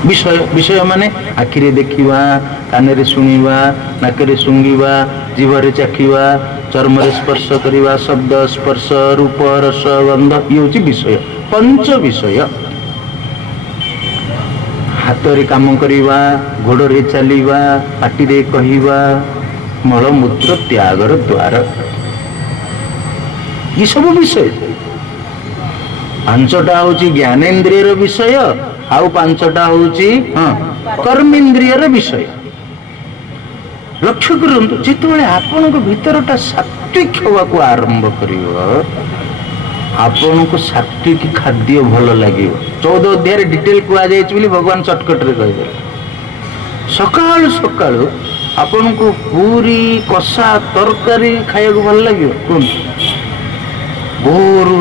विषय विषय माने आखिरे देखिवा, कान शुणा, नाकरे सुंगिवा, जीवरे चाखिवा, चर्म स्पर्श करवा, शब्द स्पर्श रूप रस गंध ये हूँ विषय। पंच विषय हाथ रे काम करवा, गोड़े चलवा, पाटी रे कहवा, मलमूत्र त्यागर द्वार ये सब विषय। पांचटा हूँ ज्ञानेन्द्रियर विषय, आउ पांचटा हूँ कर्मेन्द्रियर विषय। लक्ष्य करंतु जिते आपण भीतरटा सात्विक होवाक आरंभ कर आपन को सात्विक खाद्य भल लगे। 14 अध्याय डिटेल कहुई भगवान शॉर्टकट रे कहे सकाल सकाल आपन को पूरी कषा तरकारी खाया भल लगे कौन बोर हो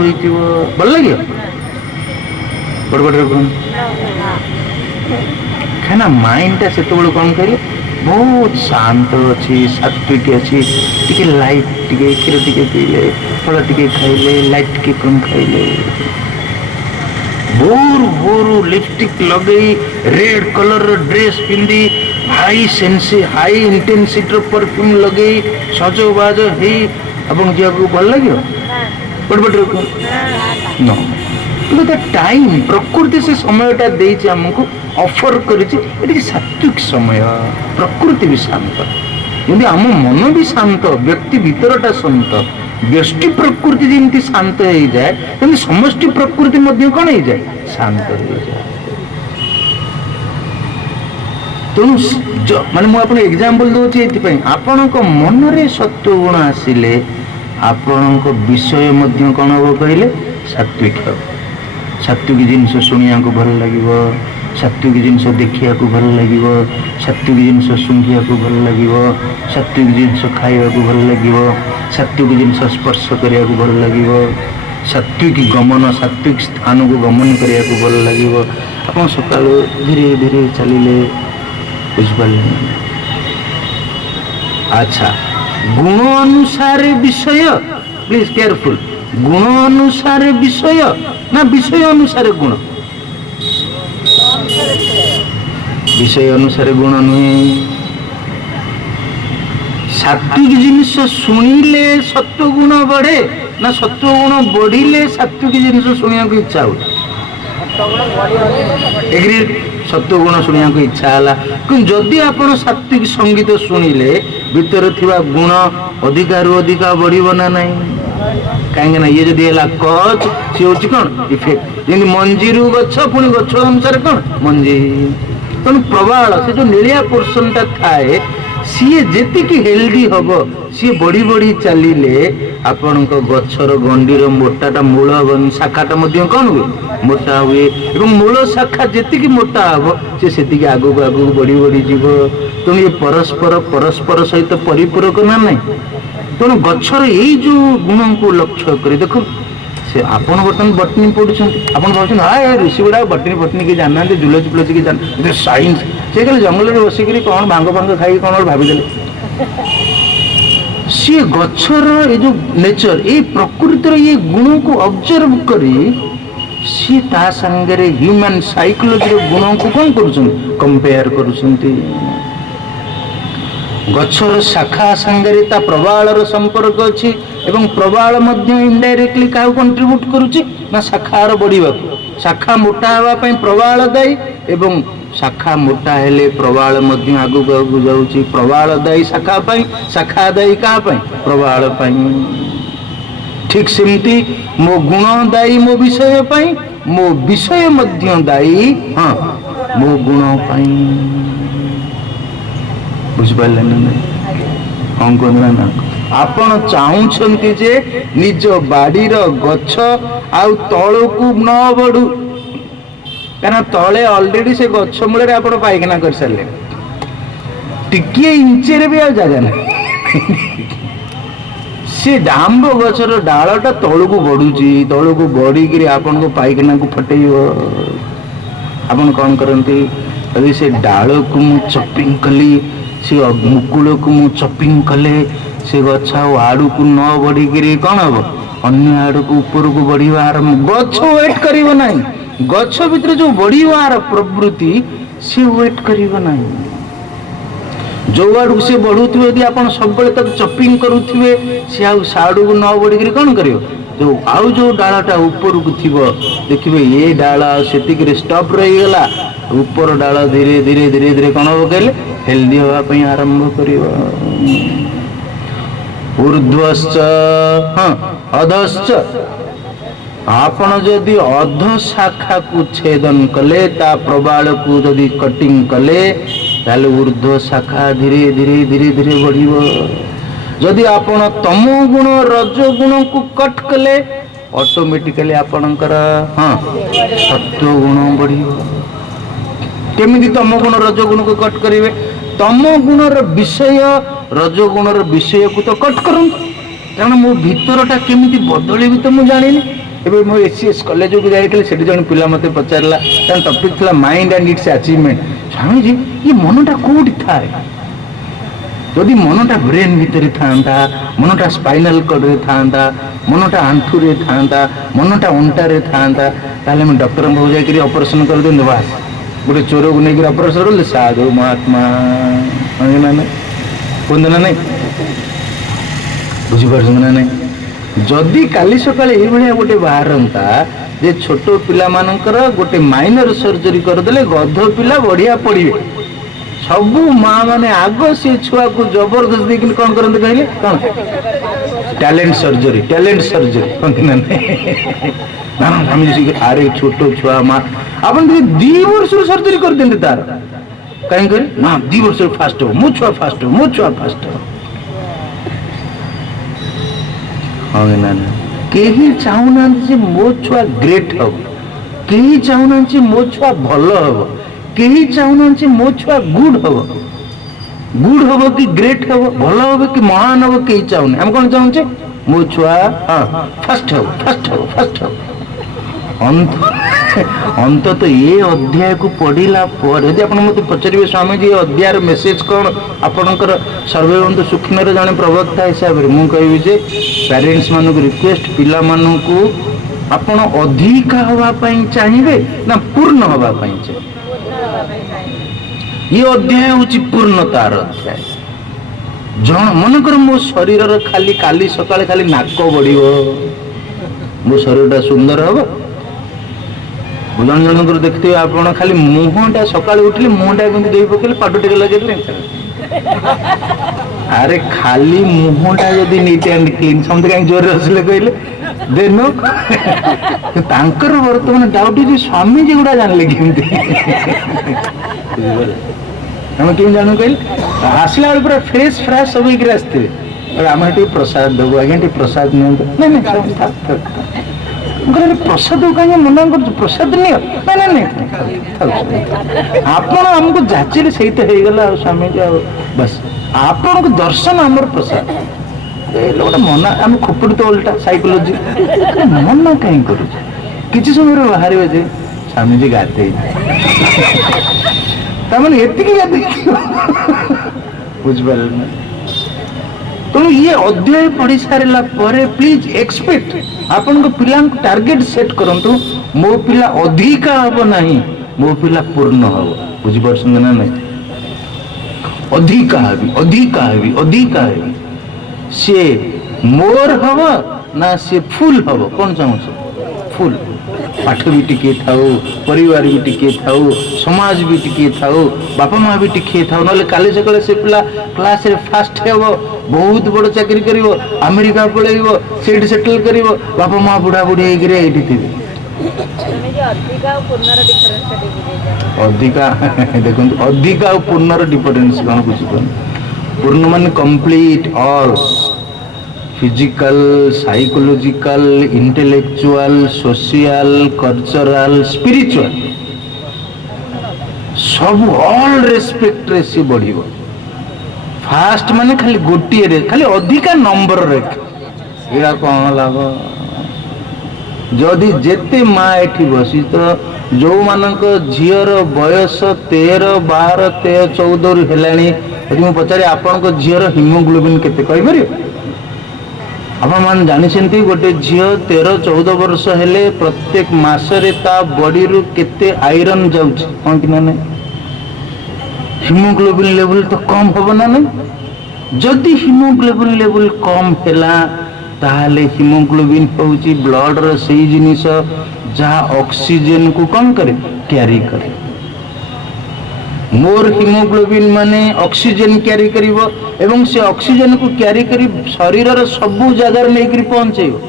भल लगे बड़बड़े कौन कहना माइंड से कौन कहले बहुत शांत अच्छी सात्विक अच्छी टिके लाइट टिके क्षीर टिके पीले फल टिके खाइले लाइट टिके कम खाइले भोर भोर लिपस्टिक लगे रेड कलर ड्रेस पिंदी हाई सेंसी हाई इंटेंसिटी परफ्यूम लगे सजबाज हे अपन जा भल लगे बड़बड़े नो टाइम प्रकृति से समयटा देछि हमको ऑफर करिछि सात्विक समय प्रकृति भी शांत यदि आम मन भी शांत व्यक्ति भीतरटा शांत व्यष्टि प्रकृति जमी शांत हो जाए समष्टि प्रकृति मध्य कौन हो जाए शांत हो जाए। तेणु माने मुझे एग्जांपल दूसरी ये आपण मन रे सत्व गुण आसिले आपण विषय मध्य कौन हम कहले सात्विक हम। सात्विक जिनस शुणिया को भल लगे, सात्विक जिनस देखा भल लगे, सात्विक जिनस शुंघिया भल लगे, सात्विक जिनस खाइबा भल लगे, सात्विक जिनस स्पर्श करिया भल लगे, सात्विक गमन सात्विक स्थान को गमन करिया भल लगे। आप सका धीरे धीरे चलिले बुझिपारे। अच्छा गुण अनुसार विषय प्लीज केयरफुल गुण अनुसार विषय ना विषय अनुसार गुण विषय अनुसार गुण नुहे। सात्विक जिनिस शुणिले सत्व गुण बढ़े ना सत्व गुण बढ़िले सात्विक जिनिस शुणिया को इच्छा हो सत्व गुण शुणिया को इच्छा है। जदि आप सात्विक संगीत शुणिले भीतर थिबा गुण अधिकार अधिका बढ़िबो ना नहीं कहीं ये जदि है कच सी हूँ कौन इफेक्ट जमी मंजी रु गछ पुणी गछ अनुसार कौन मंजी तेणु प्रबाल से जो नीलिया पोर्सन टा थाए सी जी हेल्दी हम सी बढ़ी बढ़ी चलिले आपण गचर गंडीर मोटाटा मूल शाखाटा कौन हुए मोटा हुए एवं मूल शाखा जी मोटा हम सी आगू आगू बढ़ी बढ़ी जीव। तेणु ये परस्पर परस्पर सहित परिपूरक ना नहीं। तेणु गचर यही जो गुण को लक्ष्य कर देखो से आपन बर्तमान बटनी पढ़ुଛନ୍ତି आपन भावछन हाय ऋषि गुडा बटनी बटनी के जानना जुलॉजी फिलोजी के जान साइंस से कल जंगल रे बसी करी कोन भांग भांग खाई कोन भाभी देले सी गचर ये जो नेचर ये प्रकृतिर ये गुण को ऑब्जर्व करी सी ता संगे रे ह्यूमन साइकोलॉजी रे गुण को कोन करूछन कंपेयर करूछंती। गचर शाखा संगे ता प्रबाल संपर्क अच्छी एवं प्रबाल इनडायरेक्टली क्या कंट्रीब्यूट करुच्ची ना शाखार बढ़िया शाखा मोटा हाँवाई प्रबाल दायी एवं शाखा मोटा हेले प्रबाल आगू आगू जाऊँगी प्रबाल दायी शाखा शाखा दायी क्या प्रबाल ठीक सेमती मो गुण दायी मो विषय मो विषय दायी हाँ मो गुण बुझिपारे ना हाँ कहना ना आपण चाहूंती जे निज बाड़ीर गछ आउ तल को न बढ़ू क्या तले ऑलरेडी से गछ मूल आप पाइखाना कर सारे टिके इंचे भी आ जगह ना सी डांब गचर डालटा तल को बढ़ुची तल को बढ़ी आपन को पाइखाना को फटे आपन कौन करती यदि से डाल को मु चपिंग कली से मुकुल को मु चपिंग कले से गछ आड़ को न बढ़ी कौन हम अन्य आड़ को ऊपर को बढ़िया आरंभ गछ वेट कर गछ भितर जो बढ़िवार प्रवृत्ति सी वेट करिबो नाही। जो आड़ू से बढ़ुवे यदि आप सब तक चपिंग करुवे सी आड़ू को न बढ़िक कौन कर जो आउ जो डालटा ऊपर को थी देखिए ये डाल से स्टप रहीगला ऊपर डाल धीरे धीरे धीरे धीरे कौन हम कहले हेल्दी हाँपाई आरंभ कर ऊर्ध्वश्च हाँ अधश्च आपण जदि अध शाखा को छेदन कले ता प्रबाल को जदि कटिंग कले ताले ऊर्ध्व शाखा धीरे धीरे धीरे धीरे बढ़िबो। जदि आपण तमो गुण रज गुण को कट कले ऑटोमेटिकली आपणकर हाँ सत्व गुण बढ़िबो। केमिति तमो गुण रज गुण को कट करिवे तमो गुण र विषय रज गुण र विषय को तो कट करन कारण मो भीतरटा केमिति बदलिबि तो मु जानिनी। एबे मो एसीएस कॉलेज को जाइतले सेठी जण पिला मते पचारला तान टॉपिक थला mind and it's achievement. Swami ji ये मनटा कोठी थाए यदि मनटा ब्रेन भीतर था मनटा स्पाइनल कॉर्ड रे था मनटा आंठू रे था मनटा अंटा रे था ताले हम डॉक्टर को जाकरी ऑपरेशन कर देन बास गोटे चोर को लेकर ऑपरेशन कर साधु महात्मा कहते ना नहीं बुझीपार ना नहीं। जदि काली सकाଳେ ଏଇଭଳିଆ ଗୋଟେ ବାହାରନ୍ତା ଯେ ଛୋଟ ପିଲାମାନଙ୍କର ଗୋଟେ ମାଇନର ସର୍ଜରୀ କରିଦେଲେ ଗଧ ପିଲା ବଢିଆ ପଡିବେ ସବୁ ମା ମାନେ ଆଗ ସେ ଛୁଆକୁ ଜବରଦସ୍ତ ଦେଇକି କଣ କରନ୍ତି କହିଲେ କଣ ଟ୍ୟାଲେଣ୍ଟ ସର୍ଜରୀ କହନ୍ତି ନା ନା ଆମେ ଆରେ ଛୋଟ ଛୁଆ ମା ଆପଣ ଟିକେ 2 ବର୍ଷରୁ ସର୍ଜରୀ କରିଦିଅନ୍ତି ତାର କାହିଁ କରି ନା 2 ବର୍ଷରୁ ଫାଷ୍ଟ ହବ ମୋ ଛୁଆ ଫାଷ୍ଟ ହବ हाँ ना कहीं चाहूना मो छुआ ग्रेट हम कहीं चाहूना मो छुआ भल हम कहीं चाहूना मो छुआ गुड हम कि ग्रेट हम भल हम कि महान हम कहीं चाहूना हम कौन चाहूचे मो छुआ हाँ फर्स्ट हम अंत तो ये अध्याय को पढ़ला यदि आप मत पचारे स्वामी जी अध्याय मेसेज कौन आपणकर सर्वे बंधु सुखिनर जड़े प्रवक्ता हिसाब से मुझे कहबी पेरेंट्स मान रिक्वेस्ट पिला मानू आपण अधिका हाँपाई चाहिए ना पूर्ण हाँपाई चाहिए ये अध्याय हूँ पूर्णतार अध्याय जन मनकर मो शरीर खाली काली सकाଳେ खाली नाक बढ़ मो शरीर सुंदर हम जन जनकर देखते आप खाली मुहटा सका उठिले मुहटा दे पकड़े पाट टे लगे अरे खाली मुहटा जदि नीट एंड क्लीन समझे कहीं जोर हसले कहले देन बर्तमान डाउट स्वामी जी गुड़ा जानले केमती हम केम जानू कहले आसला बेल पूरा फ्रेश फ्रेश सब आसते आम प्रसाद देव आज्ञा प्रसाद नहीं प्रसाद कहीं मना कर प्रसाद नहीं आपको जाचिले से गला स्वामी जी बस आपण को दर्शन आमर प्रसाद गोटे मना आम खोपड़ी तो उल्टा साइकोलोजी मना कहीं कर किसी समय बाहर जे स्वामी जी गाधे गाधे बुझिपार तेणु ये अध्याय पढ़ी सारा प्लीज एक्सपेक्ट आपण पिला टार्गेट सेट करंतु मो पिला अधिका हम ना मो पिला पूर्ण हम बुझीपार ना नहीं अधिका सी मोर हम ना सी फुल हम कौन चाहूँ फुल पाठ भी टिके थाऊ परिवार भी टिके थाऊ समाज भी टिके थाऊ बापा माँ भी टिके थाऊ ना काली सकाଳେ से पिला क्लास रे फास्ट हे बहुत बड़ चाकरी करिवो अमेरिका पळेइवो सेट सेटल करिवो बापा माँ बुढ़ा बुढ़ी हेकरे एठी थिबे अधिका देखो अधिका और पूर्णर डिफरेंस कौन बुझे पूर्ण मान complete all physical psychological intellectual social cultural spiritual सब ऑल रेस्पेक्ट रे सी बढ़िबो फास्ट माने खाली गोटिए रे खाली अधिका नंबर रे एरा कौन लाभ जदि जेते माँ एठी बसी तो जो मानक झीर बयस 13 12 13 14 हेलानी यदि मु पचारे आपण को झीर हीमोग्लोबिन केते कहि परियो आपण मान जानिसेंती गोटे झियो 13-14 वर्ष हेले प्रत्येक मासरे ता बॉडी रु केते आयरन जाउछ कोन कि ना नै हीमोग्लोबिन लेवल तो कम होबो ना नै जदि हीमोग्लोबिन लेवल कम हेला ताले हीमोग्लोबिन होउची ब्लड रो सेही जिनिस जहा ऑक्सीजन को कम करे कैरी करे मोर हीमोग्लोबिन माने ऑक्सीजन कैरी करिवो एवं से ऑक्सीजन को कैरी करी शरीर रो सबु जगह रे नेकरी पहुंचेबो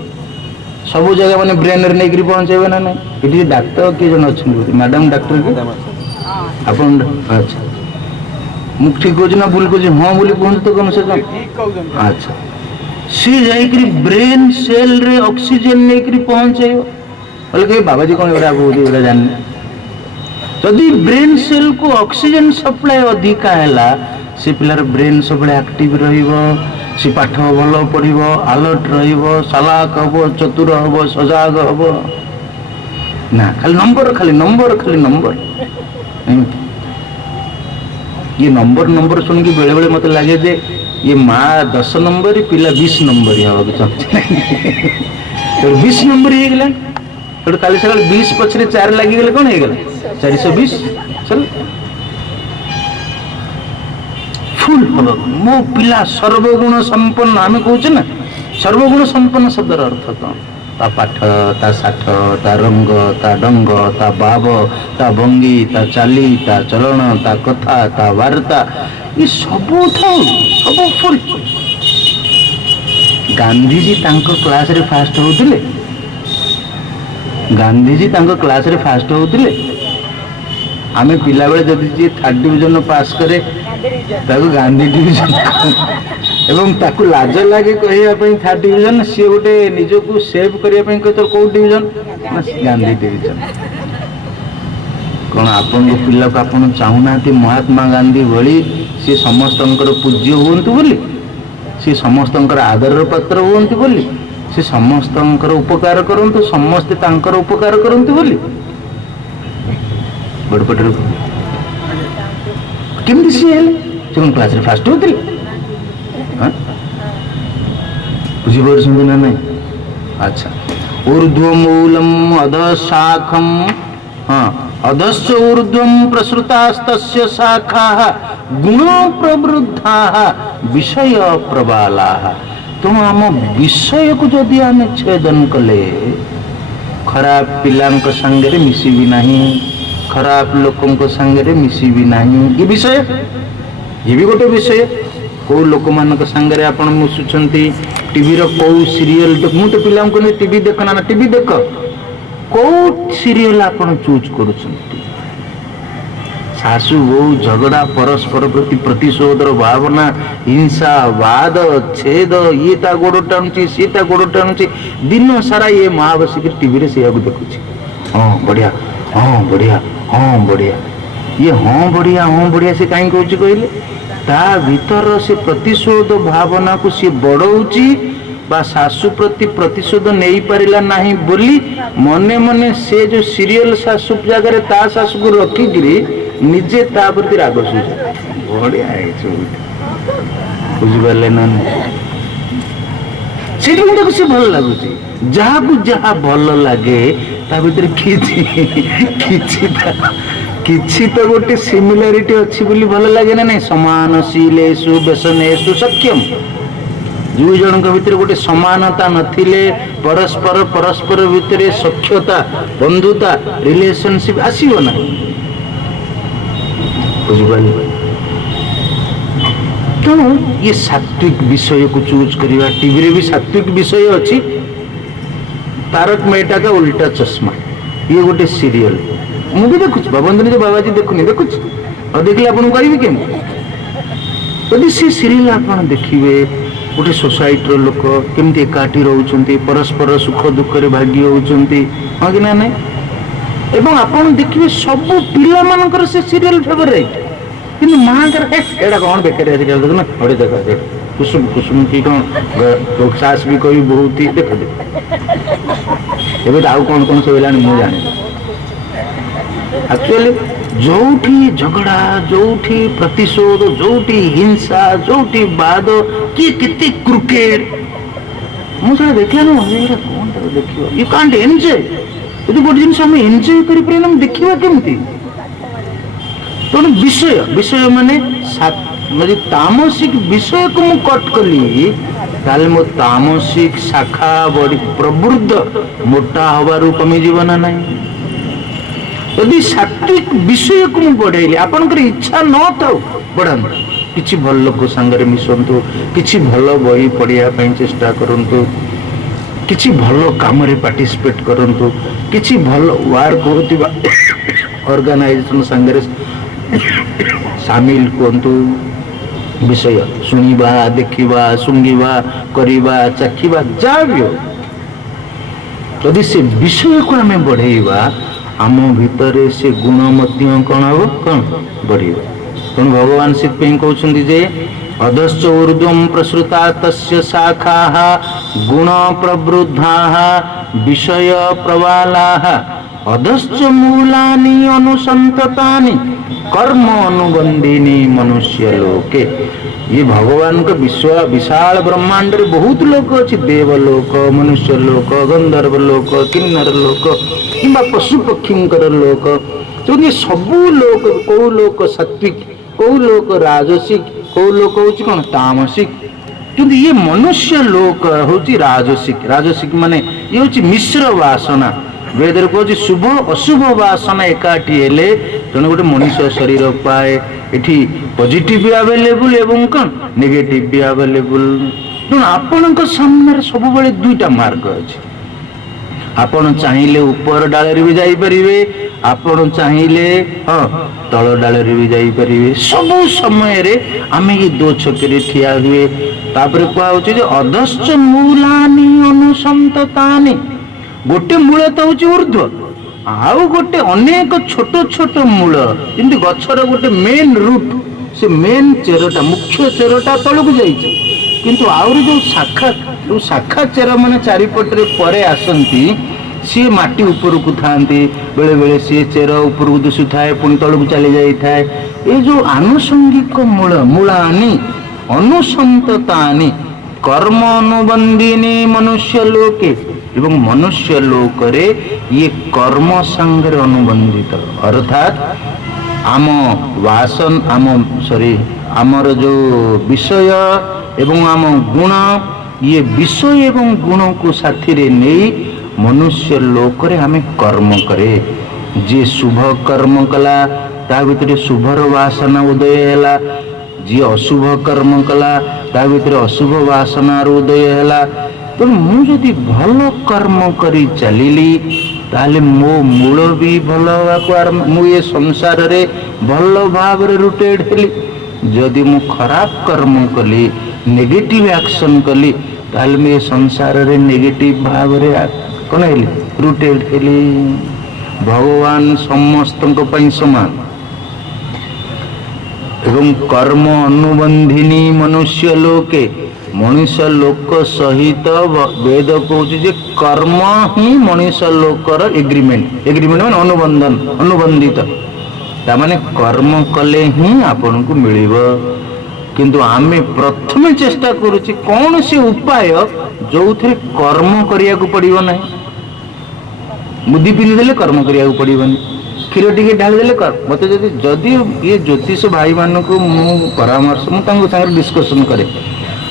सबु जगह माने ब्रेन रे नेकरी पहुंचेबो ना नै इठी डॉक्टर के जन अछि मैडम डॉक्टर के अपन अच्छा मुख ठीक होज ना भूल को हां बोली कोन तो कम से कम अच्छा सी जाइकरी ब्रेन सेल रे ऑक्सीजन नेकरी पहुंचेबो बोले के बाबा जी कोन एरा बोली एरा जान जदि ब्रेन सेल को ऑक्सीजन सप्लाई अधिका हैला से पिलार ब्रेन सब एक्टिव रहिबो से पाठ भलो पढ़िबो अलर्ट रहिबो चालाक हबो चतुर हबो सजाग हबो ना खाली नंबर ये नंबर सुन के बेले बेले मत लगे जे ये माँ 10 नंबर पिला 20 नंबर हवा तो 20 नंबर हो गला तो काली सकाल 20 पछरे 4 लगी गले कोन हो गला 420 चल फुल हवा मो पिला सर्वगुण संपन्न आमे कहूछ ना सर्वगुण संपन्न शब्दर अर्थ तो ता पाठ ता साठ ता रंग ता डंग ता भाव ता भंगी ता चाली ता चलन ता कथा ता वार्ता ये सब सब फुल गांधी जी तांको क्लास रे फास्ट होतिले गांधी जी तांको क्लास रे फास्ट होतिले आमे पिला बेले जदि जे 3rd डिवीजन पास करे ताको गांधी डिवीजन एवं ताकू लाज लागे कहिया पई 3rd डिवीजन से गोटे निजो को सेव करिया पई कतो को डिवीजन ना गांधी डिवीजन कोन आपन को पिला को आपन चाहुनाती महात्मा गांधी भली से समस्तंकर पूज्य होंतु बोली से समस्तंकर आदर पात्र होंतु बोली से समस्तंकर उपकार करंतु समस्त तांकर उपकार करंतु बोली बड़पटर केमती से हेले क्लास रे फास्ट होतिले बुझी पारछन ना नहीं अच्छा ऊर्ध्वमूलम अधशाखम हाँ अधश्च ऊर्ध्वम प्रसृतास्तस्य शाखाः गुण प्रवृद्धाः विषय प्रबालाः तुम आम विषय को जदि आम छेदन कले खराब पिलांक संगे मिसिबी नहीं खराब लोकों संगे मिसिबी नहीं ये विषय ये भी गोटे विषय को लोक मान संगे आप मिशुंट टीवी रो सीरियल मु तो पिला टीवी देख ना टीवी देख कौ सीरियल आप चूज कर सासु बहु झगड़ा परस्पर प्रति प्रतिशोध भावना हिंसा वाद छेद ये ता गोड़ टाणुची सी ता गोड़ टाणुची दिन सारा ये माँ बसिक टीवी से देखुची हाँ बढ़िया हाँ बढ़िया हाँ बढ़िया ये हाँ बढ़िया से कहीं कौच कहले ता भीतर से प्रतिशोध भावना को सी बढ़ाऊची बा सासु प्रति प्रतिशोध नहीं पारिला नहीं बोली मने मने से जो सीरियल सासु जगह ता सासु को रखिकी निजे ता प्रति राग सुझा बढ़िया बुझिपारे ना से भल लगुच जहाँ को जहाँ भल लगे ता भीतर किछि तो गोटे सिमिलारिटी अच्छी बोली भल लगे ना नहीं समानशीलेषु व्यसनेषु सख्यम दुई जन भितर गोटे समानता नथिले परस्पर परस्पर भितर सख्यता बंधुता रिलेशनशिप आसीबो ना बुझिपारे तो ये सात्विक विषय को चूज करिवा टीवी रे भी सात्विक विषय अच्छी तारक मेहता का उल्टा चश्मा ये गोटे सीरियल मु भी देखुच बाबंदनी जो बाबाजी देखुनी देखुच और देखले आपन करिवे केम यदि से सीरियल आपन देखिवे गोटे सोसाइटी लोक केमती एकाठी रहउछन्ती परस्पर सुख दुख रे भागी होउछन्ती हां कि ना नहीं एवं आपन देखिवे सब पिला मानकर से सीरियल फेवरेट किंतु मां कर एडा कोन बेकर सीरियल देखना ओडे देखा कुसुम कुसुम की कोन सास भी कोई बहुत ही देख दे एबे आउ कोन कोन सोइलानी मु जाने एक्चुअली जोठी झगड़ा जोठी प्रतिशोध जोठी हिंसा जोठी वाद किए केते क्रिकेट ମୁଁ ସେଟା ଦେଖିଲା ନା କଣ ତାକୁ ଦେଖିବ, ୟୁ କାଣ୍ଟ ଏନ୍ଜୟ। ଯଦି ଗୋଟେ ଜିନିଷ ଆମେ ଏନ୍ଜୟ କରିପାରିବା ଆମେ ଦେଖିବା କେମିତି? ତେଣୁ ବିଷୟ ମାନେ ଯଦି ତାମସିକ ବିଷୟକୁ ମୁଁ କଟ୍ କଲି ତାହେଲେ ମୋ ତାମସିକ ଶାଖା ବଢି ପ୍ରବୃଦ୍ଧ ମୋଟା ହବାରୁ କମିଯିବ ନା ନାହିଁ। ଯଦି ସାତ୍ଵିକ ବିଷୟକୁ ମୁଁ ବଢେଇଲି, ଆପଣଙ୍କର ଇଚ୍ଛା ନଥାଉ ବଢାନ୍ତୁ, କିଛି ଭଲ ଲୋକ ସାଙ୍ଗରେ ମିଶନ୍ତୁ, କିଛି ଭଲ ବହି ପଢିବା ପାଇଁ ଚେଷ୍ଟା କରନ୍ତୁ, କିଛି ଭଲ କାମରେ ପାର୍ଟିସିପେଟ କରନ୍ତୁ, କିଛି ଭଲ ୱାର୍କ କରୁଥିବା ଅର୍ଗାନାଇଜେସନ ସାଙ୍ଗରେ ସାମିଲ କୁହନ୍ତୁ। ବିଷୟ ଶୁଣିବା, ଦେଖିବା, ଶୁଙ୍ଗିବା, କରିବା, ଚାଖିବା, ଯାହା ବି ହଉ, ଯଦି ସେ ବିଷୟକୁ ଆମେ ବଢେଇବା ଆମ ଭିତରେ ସେ ଗୁଣ ମଧ୍ୟ କଣ ହବ, କଣ ବଢିବ। ତେଣୁ ଭଗବାନ ସେଥିପାଇଁ କହୁଛନ୍ତି ଯେ ଅଧଶ୍ଚ ଊର୍ଧ୍ୱଂ ପ୍ରସୃତା ତସ୍ୟ ଶାଖାଃ ଗୁଣ ପ୍ରବୃଦ୍ଧାଃ ବିଷୟ ପ୍ରବାଲାଃ ଅଧଶ୍ଚ ମୂଳାନି ଅନୁସନ୍ତତାନି कर्म अनुबंधिनी मनुष्य लोके। ये भगवान का विशाल ब्रह्मांड रे बहुत लोक अच्छी, देवलोक, मनुष्य लोक, गंधर्व लोक, किन्नर लोक किंबा पशु पक्षींकर लोक, जो सबू लोक, कौ लोक सात्विक, कौ लोक राजसिक, कौ लोक हूँ कौन तामसिक, क्योंकि ये मनुष्य लोक हूँ राजसिक। राजसिक माने ये हूँ मिश्र वासना। वेदर कहे शुभ अशुभ वासना एकाठी हेले तेणु गोटे मनुष्य शरीर पाए। एठी पॉजिटिव भी अवेलेबल एवं कौन नेगेटिव भी अवेलेबल। तेणु आपण सामने सब बेले दुईटा मार्ग अच्छे। आपण चाहिए ऊपर डाल भी जापरिवे, आपण चाहिए हाँ तल डाल भी जापरि। सब समय आम ये दो छके ठिया हुए। तापर कहुचे अधश्च मूलानि अनुसंततानि, गोटे मूल तो हूँ ऊर्ध्व, आउ गोटे अनेक छोट छोट मूल, जमी गचर गोटे मेन रूट, से मेन चेरटा मुख्य चेरटा तलक जाइए, किंतु आउरी जो शाखा चेर माने चारिपटे परे आसंती सी माटी ऊपर को थांती, बेले बेले सी चेर ऊपर को दिशु थाए, पुणी तलक चली जाए। ये जो आनुषंगिक मूल मूलानि अनुसंततानि कर्म अनुबंधिनी मनुष्य लोके, एवं मनुष्य लोक रे ये कर्म संगे अनुबंधित, अर्थात आम वासन आमर जो विषय एवं आम गुण, ये विषय एवं गुण को साथी रे नहीं मनुष्य लोक रे हमें कर्म करे। जे शुभ कर्म कला ता भितर शुभर वासना उदय हैला, जी अशुभ कर्म कला ता भितर अशुभ वासना उदय हैला। तो मुझे भल कर्म करी चलिली ताले मो मूल भी भल मु ये संसार रे भल भाव रे रुटेड हेली। जदि मु खराब कर्म कली, नेगेटिव एक्शन कली, ताले मैं संसार रे नेगेटिव भाव रे कौन हेली रुटेड हेली। भगवान समस्त समान एवं कर्म अनुबंधिनी मनुष्य लोके, मनुष्य लोक सहित वेद कहे कर्म ही मनुष्य लोकर एग्रीमेंट। एग्रीमेंट माने अनुबंधन, अनुबंधित, तामाने कर्म कले ही आपन को मिलिब। किंतु आमे प्रथमे चेष्टा करूची कौन से उपाय जो थे कर्म करिया को पड़िबो नहीं। मुदी पिनी देले कर्म करिया को पड़िबो नहीं, क्षीर टिके ढाली देले कर। मते जदि ये ज्योतिष भाई मान को मु परामर्श मु संगे डिस्कशन करे,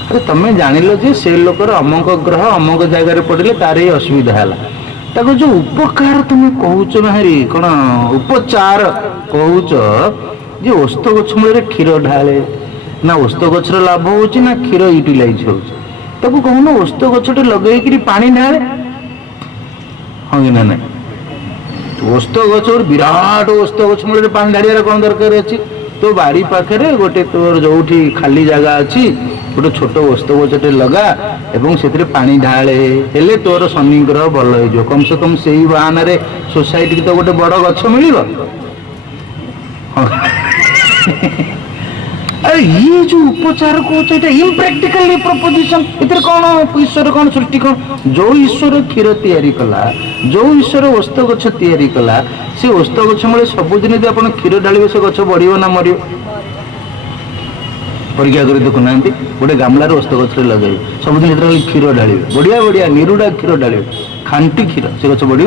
अरे तमें जानिल जे से लोकर अमक ग्रह अमक जगार पड़े तार ही असुविधा है, ताको जो उपकार तुम कहूच बाहरी कौन उपचार कहूच जे ओस्त गछ मूल क्षीर ढाले ना ओस्त गछर लाभ हो ना क्षीर यूटिलाइज हो, कहून ओस्त गछटे लगे पानी ढाले हाँ कि ना ना। ओस्त गछ विराट ओस्त गछ मूल पानी ढाड़ियार कौन दरकार अच्छी? तो बाड़ी पाखे गोटे तोर जो खाली जगह अच्छी गोटे छोट ओस्त गछटे लगा एवं से पानी ढाले हेले तोर शनि ग्रह भल हो। कम से कम से बहान सोसाइटी तो गोटे बड़ गछ मिल। अरे ये जो उपचार कौन इम्प्रैक्टिकल प्रपोजिशन, इधर कौन ईश्वर कौन सृष्टि कौन? जो ईश्वर क्षीर तैयारी कला, जो ईश्वर ओस्त गछ तैयारी कला, से ओस्त गछ मूल सबुदिन यदि आप क्षीर ढालिबे से गछ बढ़िबो ना मरिबो? परीक्षा कर देखुना गोटे गामलार ओस्त गचर लगे सबुदिन क्षीर ढाले बढ़िया बढ़िया निरुड़ा क्षीर ढाले खांटी क्षीर से गच बढ़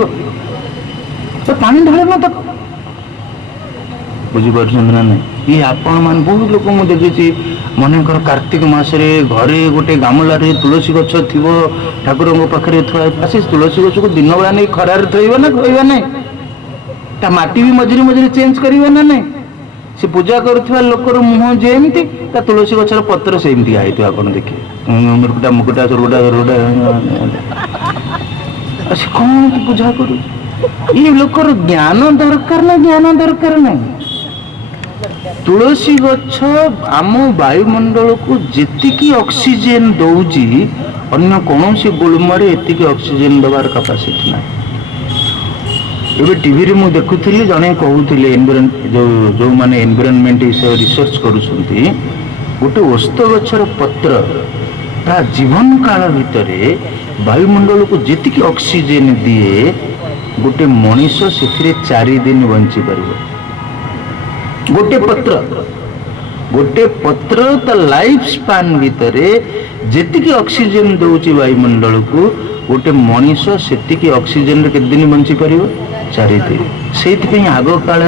तो पानी ढाले ना तक बुझीपार ना ना ये आपण मान बहुत लोक मुझे देखी मनकर कार्तिक मसरे घरे गोटे गामलार तुलसी गछ थी ठाकुर पाखे थुआ से तुलसी गछ को दिन बेला नहीं खरार थोड़ा ना खोबा ना ता माटी भी मझे मझे चेंज करवा ना नहीं से पूजा करुवा लोकर मुह जमी तुलसी गचर पत्र सेमती आई आप देखिए मुकुटा मुकुटा सुरगुटा सुरगुटा से कौन पूजा करू ये लोकर ज्ञान दरकार ना ज्ञान दरकार ना तुलसी गछ आम वायुमंडल को जी ऑक्सीजन दौजी अन्य कौन गुलमरे एति ऑक्सीजन दबार कैपेसिटी ना ये टीवी रे मु देखुली जड़े कहते जो माने एनवायरनमेंट विषय रिसर्च करुँच गोटे ओस्त गछर पत्र ता जीवन काल भितर वायुमंडल को जी ऑक्सीजन दिए गोटे मनीष से 4 दिन बंची पार गोटे पत्र ता लाइफ स्पान भितर जी ऑक्सीजन दौची वायुमंडल को गोटे मनीष से ऑक्सीजन के दिन बंची पार 4 दिन से आग काल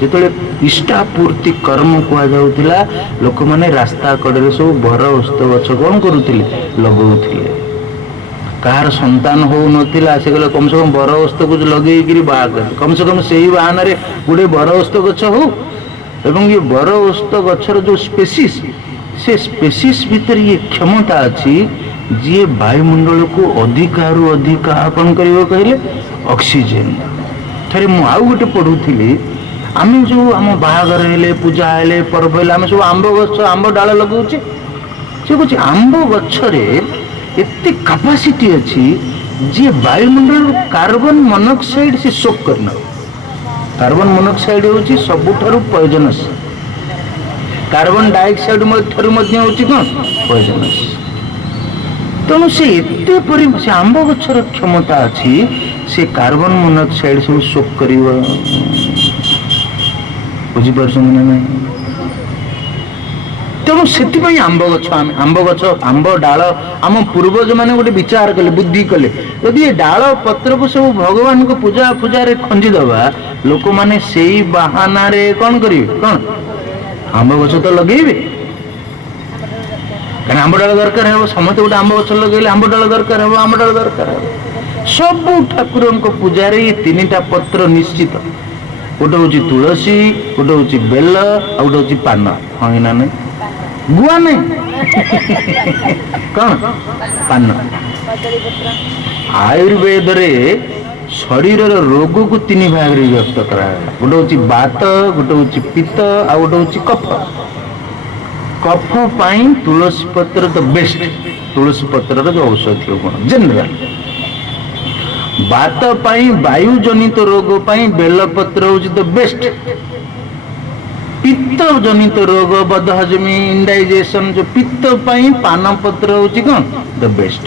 जो इष्टापूर्ति कर्म कहुला लोक मैंने रास्ता कड़े सब बर ओस्त गछ कौन करुले लगौले कहार संतान हो नाला से कहले कम से कम बर ओस्त को लगे बाहर कम से कम से ही बाहन गोटे बर ओस्त गछ हो एवं ये बर ओस्त गछर जो स्पेसीस से स्पेसीस भीतर ये क्षमता अच्छी जी वायुमंडल को अधिकारु अधिका कौन कर कहले ऑक्सीजन थे मुझे पढ़ुली आम जो आम बाहागर हेले पूजा हेले पर्व हेले आम सब आंब गछ आंब डाल लगाऊे से कह आंब गछरे एते कैपेसिटी अच्छी जी वायुमंडल कार्बन मोनोक्साइड से शोक करना कार्बन मोनोक्साइड हूँ सबुठारु पॉइजनस कार्बन डाइऑक्साइड कौन पॉइजनस तेणु से से आंब गछर क्षमता अच्छी से कार्बन मोनोक्साइड सब शोक कर बुझीपार ना ना तेणु से आंब गछ आंब डाल आम पूर्वज मैंने गोटे विचार कले बुद्धि कले यदि ये डाल पत्र को सब भगवान को पूजा पूजा खंजी दबा लोक मैंने से बाहाना रे कौन करेंगे कौन आंब गछ तो लगेबे कहीं आंब डाल दरकार है समस्त गोटे आंब गछ लगे आंब डाल दरकार है आंब डाल दरकार है सब ठाकुर पूजा रे 3टा पत्र निश्चित गोटे हूँ तुलसी गोटे हूँ बेल आ गोटे हूँ पान हाँ ना नहीं गुआ नहीं कौन पान आयुर्वेद रे शरीर रोग को 3 भाग रे व्यक्त करा गोटे हूँ बात गोटे हूँ पित्त आ गोटे हूँ कफ कफ पाई तुलसी पत्र द बेस्ट तुलसी पत्र जो औषधीय गुण जनरल बात पाई वायु जनित रोग पाई बेलपत्र हूँ द बेस्ट पित्त जनित रोग बदहजमी इंडाइजेशन जो पित्त पाई पान पत्र हूँ कौन द बेस्ट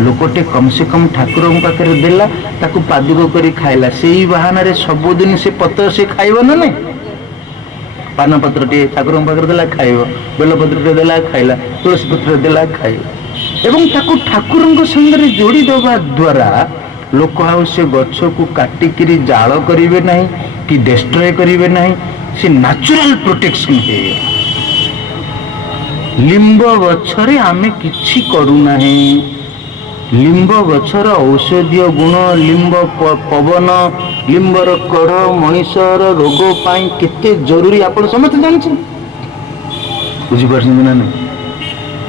लोकटे कम से कम ठाकुर पाखे देला ताकू पादुक करी खाइला से बाहाना रे सबुदिन से पत्र से खाइब ना नहीं पान पत्र टे ठाकुर पाखे देला खाइब बेलपत्र टे देला खाइला तुलसी पत्र देला खाइब एवं ताकू ठाकुर संगे जोड़ी दबा द्वारा लोक आउ से गछ को काटिकी जाल करेंगे ना कि डिस्ट्रॉय करेंगे ना से नेचुरल प्रोटेक्शन है लिंब गछरे आमे किछि करूना लिंब गछर औषधीय गुण लिंब पवन लिंबर कढ़ मनीषर रोग पाई केते जरूरी आपण समस्त जानछन बुझिपार ना नहीं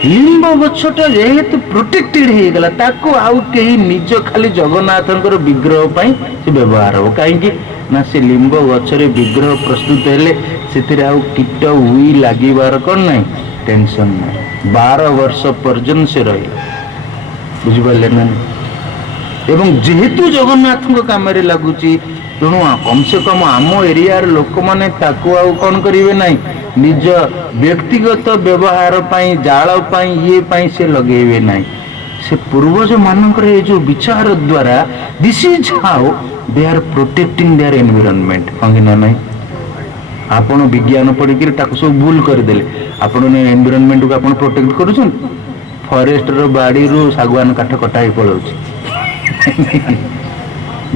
लिंब गछटा जेहेतु प्रोटेक्टेड हो गला ताको आउ केही निज खाली जगन्नाथंकर विग्रह पाई से व्यवहार हो कहीं ना से लिंब गछरे विग्रह प्रस्तुत हेले सेतिरे आउ कीट उई लागिबार कोन नहीं टेंशन नहीं 12 वर्ष पर्यंत से रही बुझिपारे ना एवं जेहेतु जगन्नाथ काम लगुच तेणु कम से कम आम एरियार लोक मैंने कौन करेंगे ना निज व्यक्तिगत व्यवहार जाल ये से लगेबे ना से पूर्वज मानकर ये जो विचार द्वारा this is how they are protecting their environment हाँ ना नहीं आपण विज्ञान पढ़ी ताको सब भूल करदेले आपण एनवायरनमेंट को आपण प्रोटेक्ट करूछन फॉरेस्ट रो बाड़ी रो सागवान काठ कटा ही पड़ोछि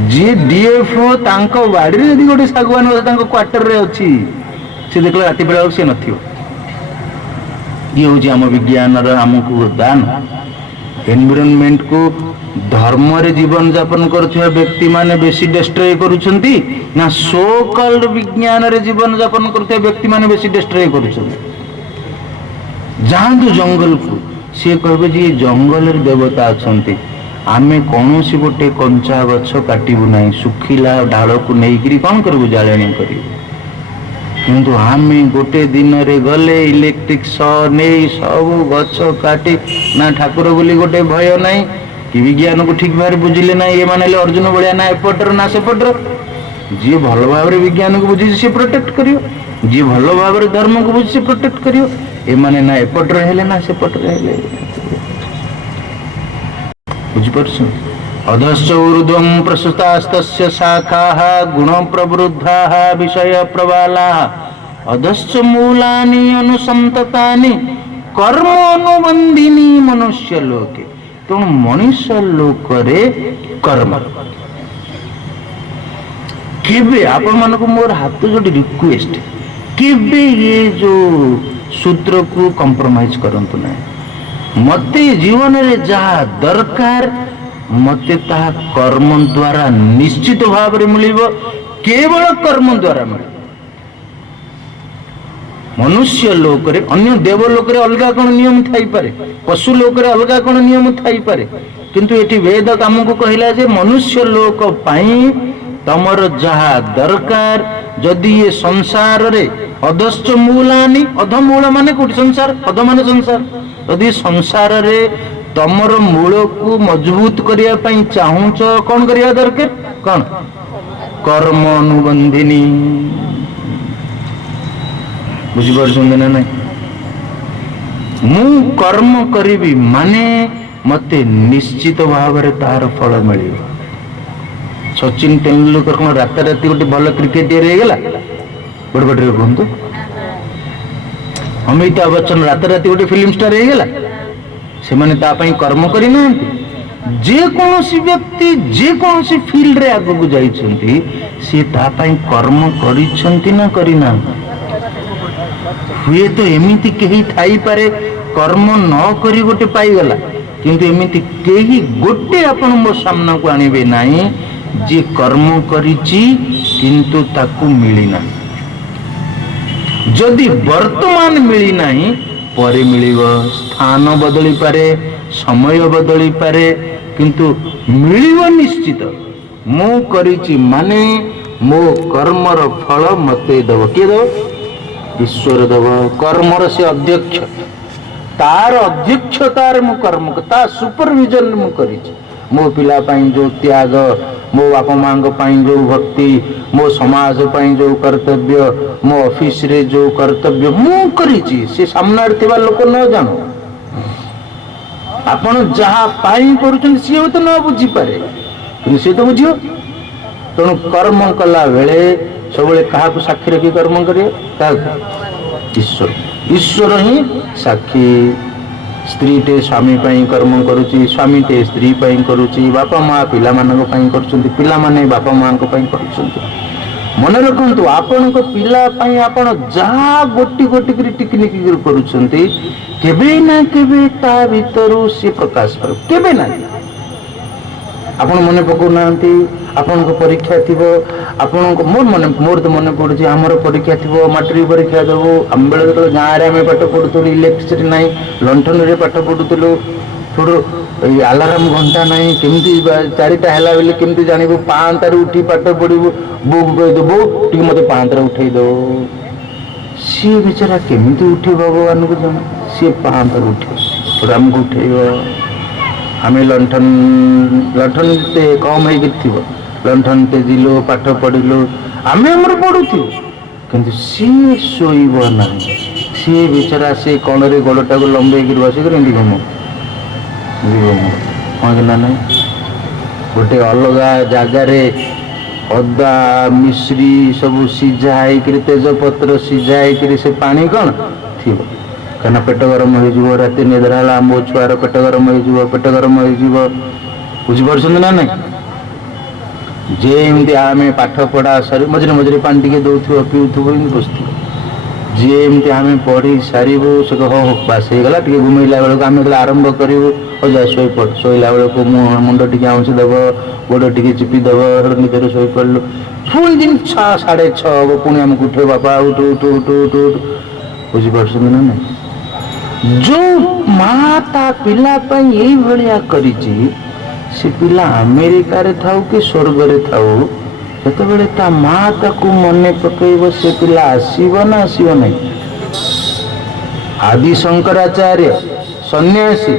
जी डीएफओ तांको बाड़ी रे यदि गोटे सागवान तांको क्वार्टर रे अछि से देखला राति बेला से नथियो ये हूँ आम विज्ञान आमको दान एनवायरनमेंट को धर्म रे जीवन यापन करुवा व्यक्ति माने बेसी डिस्ट्रॉय करुछंती ना सो कॉल्ड विज्ञान रे जीवन यापन करुवा व्यक्ति माने बेसी डिस्ट्रॉय करुछंती जांदु जंगल को सी कहबे जे जंगल रे देवता अछंती आमे कोनोसी गोटे कंचा गछ काटिबु नाही सुखिला डाल को नेइकरी कोन करबु जाळेनी करिबु किंतु आमे गोटे दिन रे गले इलेक्ट्रिक स नहीं सब गछ काटी ना ठाकुर बोली गोटे भय नहीं कि विज्ञान को ठीक भाव बुझिले ना ये माने अर्जुन बलिया ना एपटर ना सेपटर जी भल भाव विज्ञान को बुझी से प्रोटेक्ट करियो जी भल भाव धर्म को बुझी से प्रोटेक्ट करियो ए माने ना एपटर हेले ना सेपटर हेले बुझ परछु अधश्च ऊर्ध्वं प्रसुतास्तस्य शाखाः गुण प्रवृद्धाः विषय प्रबालाः अधश्च मूलानि अनुसंततानि कर्म अनुबंधिनी मनुष्य लोके तो मनुष्य लोकरे कर्म केबे आपण मन को मोर हाथ जोड़ी रिक्वेस्ट केबे ये जो सूत्र को कंप्रोमाइज करंतु ना मते जीवन रे जहा दरकार मते ता कर्म द्वारा निश्चित भाव रे मिलिबो केवल कर्म द्वारा मिले मनुष्य लोक रे अन्य देव लोक रे अलगा कोन नियम थाई पारे पशु लोक रे अलगा कोन नियम थाई पारे किंतु एठी वेद हमको कहिला जे मनुष्य लोक पई तमर जहा दरकार जदि ये संसार रे अधश्च मूलानि अधमूल माने कोठी संसार अध माने संसार यदि संसार रे तमर मूल को मजबूत करिया पई चाहूच कौन करिया दरकार कौन कर्म अनुबंधिनी बुझी पारछन ना नहीं मु कर्म करिबी माने मते निश्चित भाव रे तार फल मिलियो सचिन तेंदुलकर कोन रात राति गोटे भल क्रिकेटर हे गेला बड़ बड़ रे कहंतु अमिताभ बच्चन रात राति गोटे फिल्म स्टार हे गेला से माने ता पई कर्म करि नांती जे कोनोसी व्यक्ति जे कोनोसी फील्ड रे आगु को जाइछंती से ता पई कर्म करिछंती ना करि ना हुए तो एमिति केही थाई पारे कर्म न करी गोटे पाई गला किंतु एमिति केही गोटे आपण मो सामना को आनिबे नाही जे कर्म करिछि किंतु ताकू मिली ना जदि वर्तमान मिली नाही परे मिलिबो स्थान बदली पारे समय बदली पारे किंतु मिलिबो निश्चित मु करिछि माने मो कर्मर फल मते दब के दब ईश्वर दब कर्मर से अध्यक्ष तार अध्यक्षतार मु कर्म ता सुपरविजन मु करिछि मो पिला पाई जो त्याग मो बापा मां जो भक्ति मो समाज पाई जो कर्तव्य मो ऑफिस रे जो कर्तव्य मु करिछि से सामना थिबा लोक न जानो आपण जहा पाई करूछन से तो न बुझी पारे कि से तो बुझियो तणु कर्म कला बेले सबले कहा को साक्षी रखी कर्म करियो का ईश्वर ईश्वर ही साक्षी स्त्री टे स्वामी पाई कर्म करुची स्वामी टे स्त्री पाई करुची बापा माँ पिला मानक पाई करुचंती पिला माने बापा माँ को पाई करुचंती मन रखंतु आपण को पिला पाई आपण जहा गोटी गोटी करी टिकनिक करुचंती केबे ना केबे ता भीतरु से प्रकाश पर केबे ना आपण मने पको नांती आपण को परीक्षा थिबो आपण को मोर तो मने पड़ुची हमर परीक्षा थिबो मैट्रिक परीक्षा देबो हम बेले तो गाँ रे हमें पाठ पढुतलु इलेक्ट्रिसिटी नाही लंठन रे पाठ पढुतलु थोड़ो अलार्म घंटा नाही केमती चारिटा हला बेले केमती जानिबो 5 रे उठी पाठ पढिबो बुक कहि देबो टी मते 5 रे उठै दो सी बेचारा केमती उठी भगवान को जाने सी 5 रे उठे थोड़ा हमको उठेबो हमें लंठन लंठन ते कम है किथिबो लंठन ते दिलो पाठ पढिलो हमें हमर पढुथि किंतु सी सोइबो नाही सी बेचारा से कोन रे गोडटा को लंबे गिर बसे कर इंदी घमो कोन ना नाही गोटे अलगा जागा रे अदा मिश्री सब सीझाई तेजपत्र सीझाई से पानी कौन थी कहीं पेट गरम हो राति निद्रा है आम छुआर पेट गरम हो पेट गरम हो बुझीपार ना ना जेमती आम पाठ पढ़ा सर मझे मझे पानी टे दौर पीऊ बसती जेमती आम पढ़ी सारू से हो बास हो गला घुमेला बेलू आम आरंभ करूँ जा शोपड़ शोला बेलू मुंड टे आउंस देव गोड़ टे चिपिदेव निजर शोपड़ू पुणी दिन 6:30 हम पुणी आमको उठे बापा उठ उठ उठ उठ उठ बुझीपार ना ना जो माँ ता पिला यही भाया कर से पिला अमेरिका रे थाऊ कि स्वर्ग रे थाऊ जो ता माँ ताकू मन पकड़ से पिला आसब ना आसब नहीं आदि शंकराचार्य सन्यासी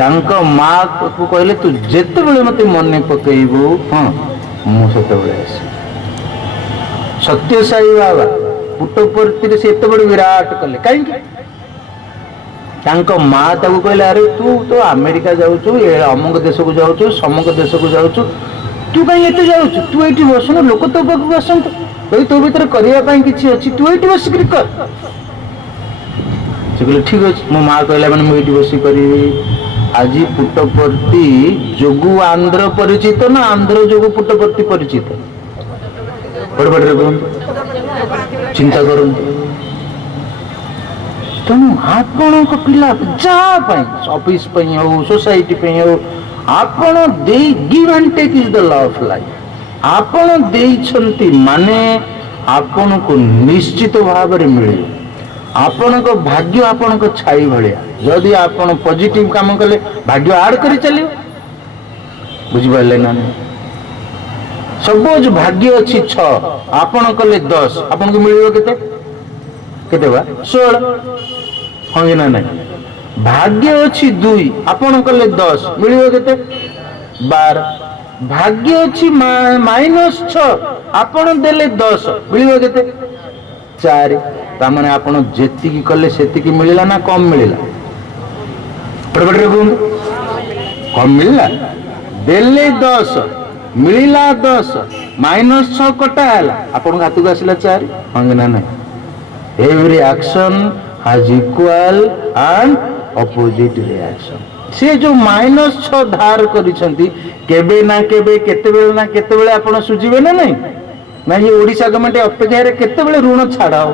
माँ को कहले तू जिते बड़े मत मन पकड़बू हाँ मुझे आस सत्य साई बाबा पुट्टपर्ती से एत बड़े विराट कले कहीं माँ ताकू कहले अरे तू तो अमेरिका जाऊँ अमुक देश को जाऊँ समक देश को जाऊँ तू कहीं एत जाऊँ तू ये बसन लोक तो पाक आसत तो तो भर करने कि अच्छी तू ये बसिक कर से कहले ठीक अच्छे मो माँ कहला मैंने मुझे बस करी आज पुट्टपर्ती जोगु आंध्र परिचित ना आंध्र जोगु पुट्टपर्ती परिचित बड़े कहते चिंता करूँ तेणु आपण पिला जहाँ ऑफिस हो सोसाइटी हो आपण give and take is the law of life आपण देइछंती माने आपण को निश्चित भाव में मिले आपण को भाग्य आपण को छाई भलिया जदि आपण पॉजिटिव काम कले भाग्य आड करी चलियो बुझिपाले ना सपोज भाग्य अच्छी 6 आपण कले 10 आपण को मिलियो केते केते बा 16 हाँ कि ना नहीं भाग्य अच्छी 2 आपण कले 10 मिलियो केते 12 भाग्य अच्छी -6 आपण देले 10 मिलियो केते 4 तामाने आपण जेतिकी कले सेतिकी मिलिला ना कम मिलिला प्रबटर कम मिलिला देले 10 मिलिला 10 -6 कटा हैला आपण हाथ को आसिला 4 हाँ कि ना नहीं every action has equal and opposite reaction से जो -6 धार करिसंती केबे ना केबे केतेबेले ना केतेबेले आपण सुझिबे ना नहीं ना ये ओडिसा गवर्नमेंट अपेक्षा रे केतेबेले ऋण छाड़ाओ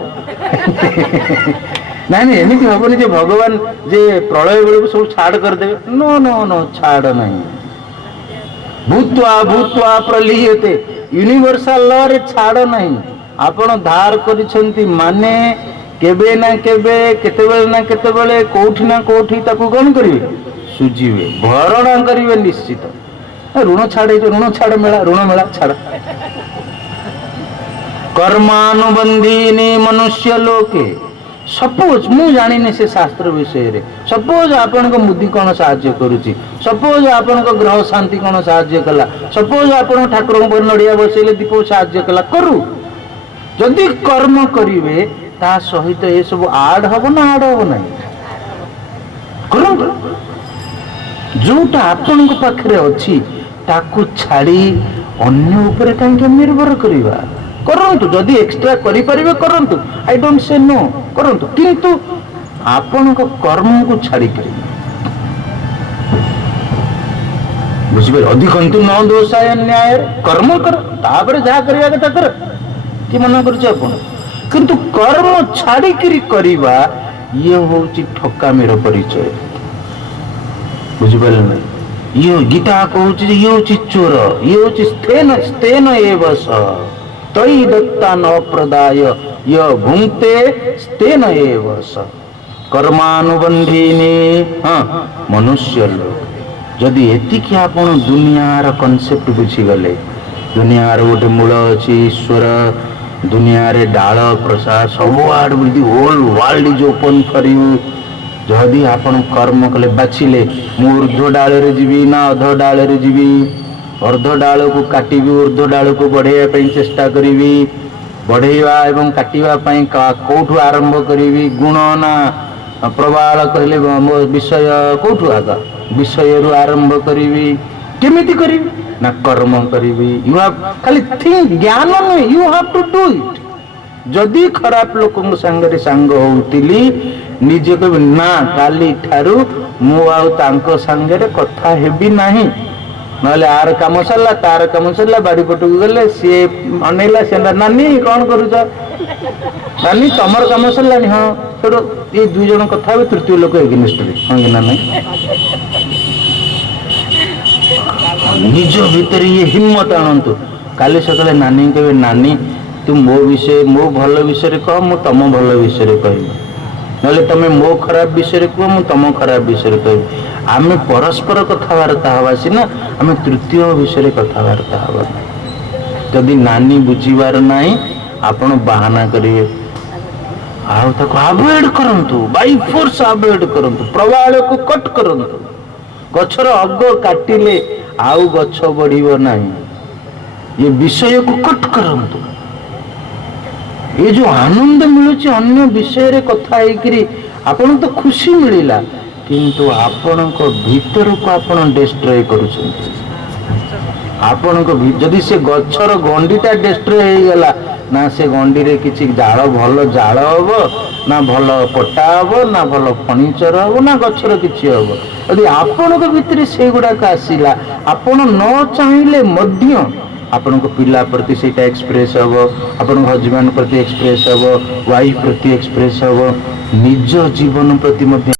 ना नहीं एमिति हबनी जे भगवान जे प्रलय बेलू सब छाड़ कर देबे नो नो नो छाड़ नहीं भूत्वा भूत्वा प्रलीयते यूनिवर्सल लॉ रे छाड़ नहीं आपण धार करिसंती माने केबे ना केबे केतेबेले ना केतेबेले कोठी ना कोठी ताकू कौन करिवे सुझिवे भरणा करिवे निश्चित ऋण छाड़े ऋण छाड़ मेला ऋण मेला छाड़ कर्मानुबंधीनि मनुष्य लोके सपोज मु जानिनी से शास्त्र विषय रे सपोज आपण को मुदी कोन सहाय्य करूची सपोज आपण को ग्रह शांति कोन सहाय्य कला सपोज आपण ठाकुर पर नडिया बसैले दीप सहाय्य कला करू जदि कर्म करिवे ता सहित ये सब आड हब ना आड हब ना जोटा आपण पाखे अच्छी ताकू छाड़ी अन्य उपरे कहीं निर्भर करवा करंतु जदि एक्स्ट्रा करि परिबे करंतु आई डोंट से नो करंतु किंतु आपण को कर्म को छाड़ी कर बुझिबे अधिकंतु न दोषाय न्याय कर्म कर तापर जा करिया कथा कर कि मना करछ आपण किंतु कर्म छाड़ी करी करिवा ये होची ठकामीर परिचय बुझिबल नै ये गीता कहूची ये होची चोर ये होची स्थेन स्थेन एवस तई दत्ता न प्रदाय य भुंक्ते स्थेन एवस कर्मानुबंधीनि हां मनुष्य लोग जदि एतिकी आपण दुनियार कांसेप्ट बुझी गले दुनियार गोटे मूल अछि ईश्वर दुनिया रे डाल प्रसाद सब आड़ बुद्धि whole world is open for you जदि आपण कर्म कले बाछिले मु ऊर्ध्व डाल रे जीवी ना अध डाल रे जीवी अर्ध डाल को काटिबी ऊर्ध्व डाल को बढ़ाइया पई चेष्टा करिवि बढ़ाइवा एवं काटिवा पई कोठु आरंभ करिवि गुण ना प्रबाल कहले विषय कोठु आगा विषय रु आरंभ करिवि केमिति करिवि ना कर्म करी यू हाव खाली थिंक ज्ञान नुहे you have to do it जदि खराब लोक सांगे सांग होउतिली निजे कह ना काली ठारू मु आउ सांगे कथा हेबी नाही नहले आर काम सरला तार काम सरला बाड़ी पटक गले सी अनेला से नानी कौन करुच नानी तमर काम सरला हाँ छोड़ ये दुई जन कथा तृतीय लोक एगेनिस्ट हाँ कि ना नहीं निज भीतर ये हिम्मत आणतु काली सकाଳେ नानी कहे नानी तू मो विषय मो भल विषय कह मु तम भल विषय कहबी नले तमे मो खराब विषय कह मु तम खराब विषय कहबी आम परस्पर कथबार्ता हवा सीना आम तृतीय विषय कथबार्ता हवा जदि नानी बुझीबार नाही आपण बाहाना करिए आभोड करंतु बाई फोर्स आभोड करंतु प्रवाल को कट करंतु गछर अग काटिले आउ गछ बढ़िबो नाही ये विषय को कट करंतु ये जो आनंद मिलुची अन्य विषय रे कथा हेकरी आपण तो खुशी मिलिला किंतु आपण को भीतर को आपण डिस्ट्रॉय करूछंती आपण को जदि से गछर गंडीटा डिस्ट्रॉय हे गला ना से गंडी रे किछि जाळ भल जाळ हबो ना भल पट्टा हबो ना भल फर्नीचर हबो ना गछर किछि हबो यदि आपण को भीतर से गुडा का आसीला आपण न चाहिले मध्य आपण को पिला प्रति सेटा एक्सप्रेस हबो आपण हस्बैंड प्रति एक्सप्रेस हबो वाइफ प्रति एक्सप्रेस हबो निज जीवन प्रति मध्य